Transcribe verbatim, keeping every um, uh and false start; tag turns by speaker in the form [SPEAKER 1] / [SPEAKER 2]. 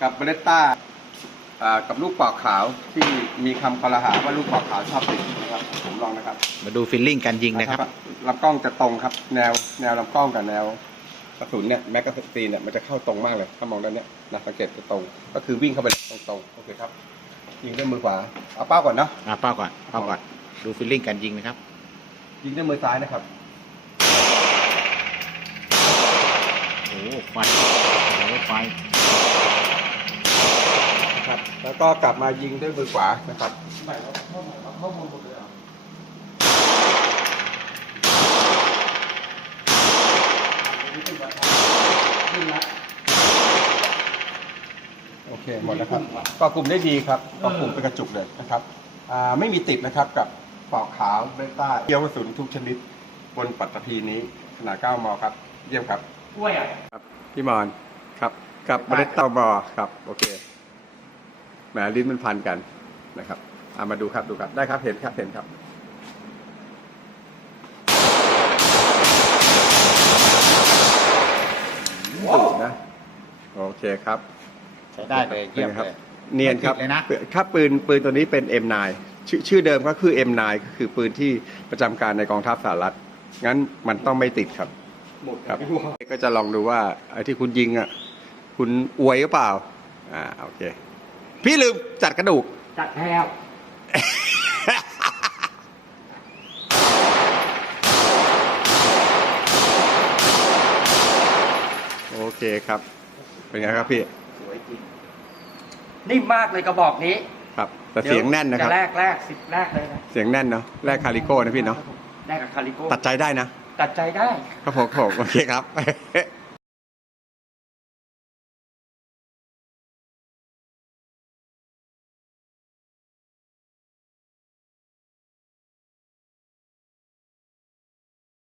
[SPEAKER 1] กับเบเลตต้ากับลูกปอกขาวที่มีคำคอรหาว่าลูกปอกขาวชอบติดนะครับผมลองนะครับ
[SPEAKER 2] มาดูฟิลลิ่งการยิงนะครับ
[SPEAKER 1] ลำกล้องจะตรงครับแนวแนวลำกล้องกับแนวกระสุนเนี่ยแม็กกาซีนเนี่ยมันจะเข้าตรงมากเลยถ้ามองด้านเนี้ยนะสังเกตจะตรงก็คือวิ่งเข้าไปตรงๆโอเคครับยิงด้วยมือขวาเอาเป้าก่อนเนาะ
[SPEAKER 2] อ่าเป้าก่อนเป้าก่อนดูฟิลลิ่งการยิงนะครับ
[SPEAKER 1] ยิงด้วยมือซ้ายนะครับ
[SPEAKER 2] โอ้ไฟโอ้ไฟ
[SPEAKER 1] ครับแล้วก็กลับมายิงด้วยมือขวานะครับข้อมูลหมดเลยโอเคหมดแล้วครับก็กลุ่มได้ดีครับก็กลุ่มเป็นกระจุกเลยนะครับไม่มีติดนะครับกับปอกขาวเบต้าเกี่ยวกระสุนทุกชนิดบนปัตตภีนี้ขนาดเก้มมครับเยี่ยมครับ
[SPEAKER 3] กล้วยอ่ะ
[SPEAKER 1] ครับพี่มอนครับกับเบต้ามอครับโอเคแหมลิ้นมันพันกันนะครับเอามาดูครับดูครับได้ครับเห็นครับเห็นครับนะโอเคครับ
[SPEAKER 2] ใช้ได้เลยเยี่ยมเลย
[SPEAKER 1] เนียนครับถ้าปืนปืนตัวนี้เป็น เอ็ม ไนน์ ชื่อชื่อเดิมก็คือ เอ็ม ไนน์ ก็คือปืนที่ประจำการในกองทัพสหรัฐงั้นมันต้องไม่ติดครับครับก็จะลองดูว่าไอ้ที่คุณยิงอ่ะคุณอวยหรือเปล่าอ่าโอเคพี่ลืมจัดกระดูก
[SPEAKER 3] จัดแล้ว
[SPEAKER 1] โอเคครับเป็นไงครับพี่
[SPEAKER 3] สวยจริงนิ่มมากเลยกระบอกนี้
[SPEAKER 1] ครับแต่เสียงแน่นนะครับ
[SPEAKER 3] แรกแรกสิบแรกเลยนะ
[SPEAKER 1] เสียงแน่นเนาะแรกคาริโก้นะพี่เนาะ
[SPEAKER 3] แรกกับคาริโก้
[SPEAKER 1] ตัดใจได้นะ
[SPEAKER 3] ตัดใจได้
[SPEAKER 1] ครับผมโอเคครับ